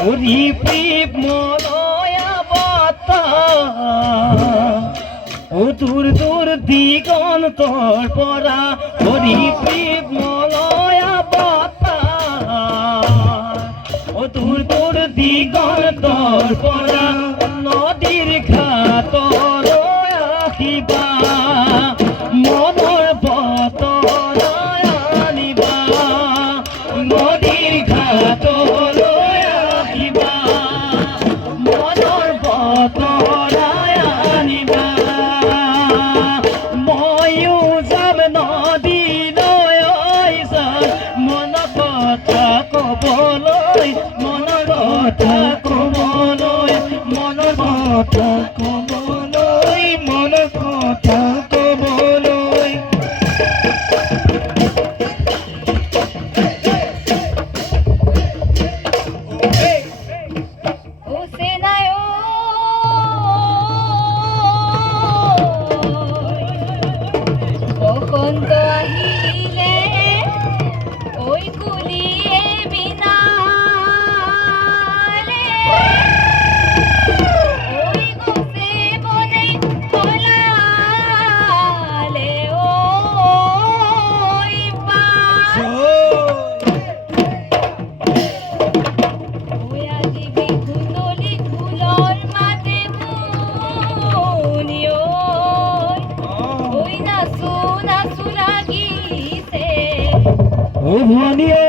হৰি প্ৰেম মলয়া বাতাস ও দূৰ দূৰ দিগন্তৰ পৰা হৰি প্ৰেম মলয়া বাতাস ও দূৰ দূৰ দিগন্তৰ পৰা নদীৰ ঘাটৰ আহিবা মনৰ বতৰ আনিবা নদীৰ ঘাটলৈ আহিবা মনৰ বতৰ আনিবা ময়ো যাম নদীলৈ যাম মন কথা ক'বলৈ মনৰ কথা ক'বলৈ মনৰ কথা ক'বলৈ মনৰ কথা ক'বলৈ বসন্ত আহিলে ঐ কুলিয়ে বিনালে ঐ গছে বনে পলালে ঐ পাত ঐ আজি বিহুতলি ফুলৰ মাতে শুনি ঐ নাচো নাচো লাগিছে ও ভনিয়ে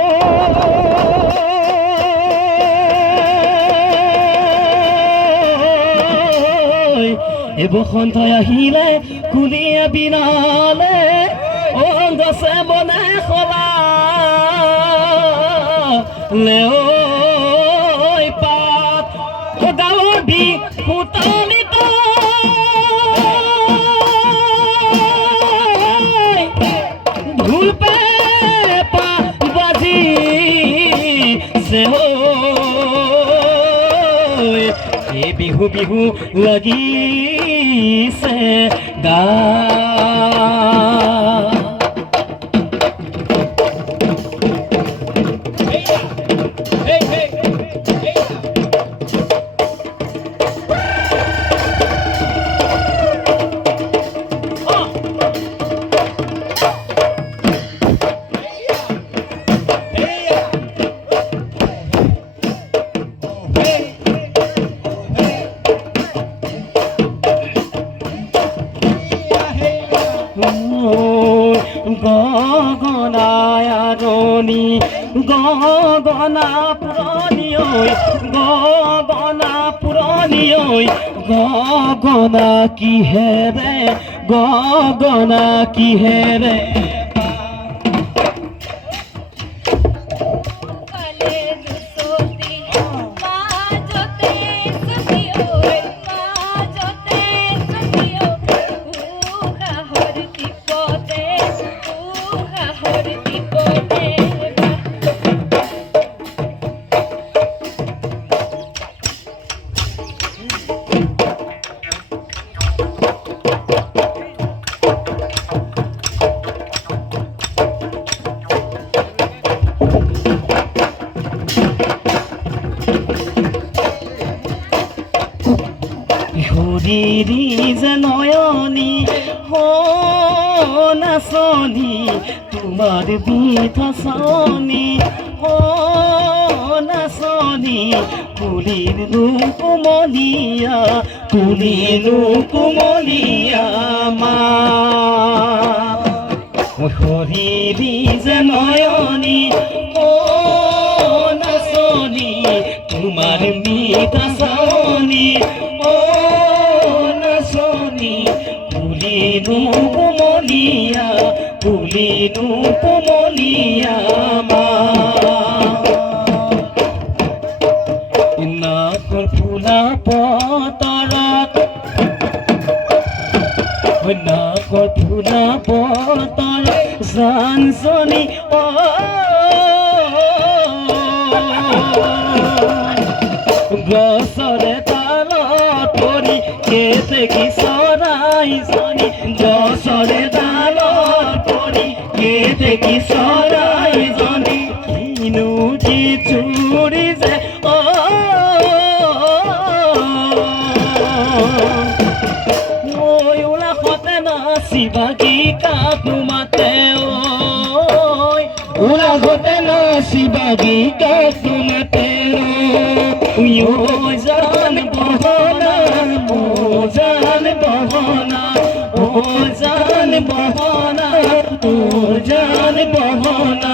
এ বসন্ত আহিলে কুলিয়ে বিনালে ও গছে বনে সলালে ঐ পাত ও গাঁৱৰ বিহুতলিত ঢোল পেঁপা বাজিছে এই বিহু বিহু লাগিছে গা গগনায়াৰণী গগনা পুৰণি ঐ গগনা পুৰণি ঐ গগনা কিহেৰে গগনা কিহেৰে হৰিৰি যে নয়নী নাচনী তোমাৰ বিধা চানী নাচনী কুলিনো কোমলীয়া কুলিনো কোমলীয়া মা হৰিৰি যে নয়নী নাচনী তোমাৰ বিধা চানী কুলিনো কোমলীয়া মা নাকৰ ফুলা পতৰত নাকৰ ফুলা পতৰত জানজনী গছৰে তালত পৰি কেতেকী চৰাইজনী গছৰে তালত পৰি কেতেকী চৰাইজনী কিনো যি চুৰি যে শিবাগী কাকু মাতে ওই উড়া হতে না শিবাগী কাকু মাতে ওই ও জান বহনা ও জান বহনা ও জান বহনা ও জান বহনা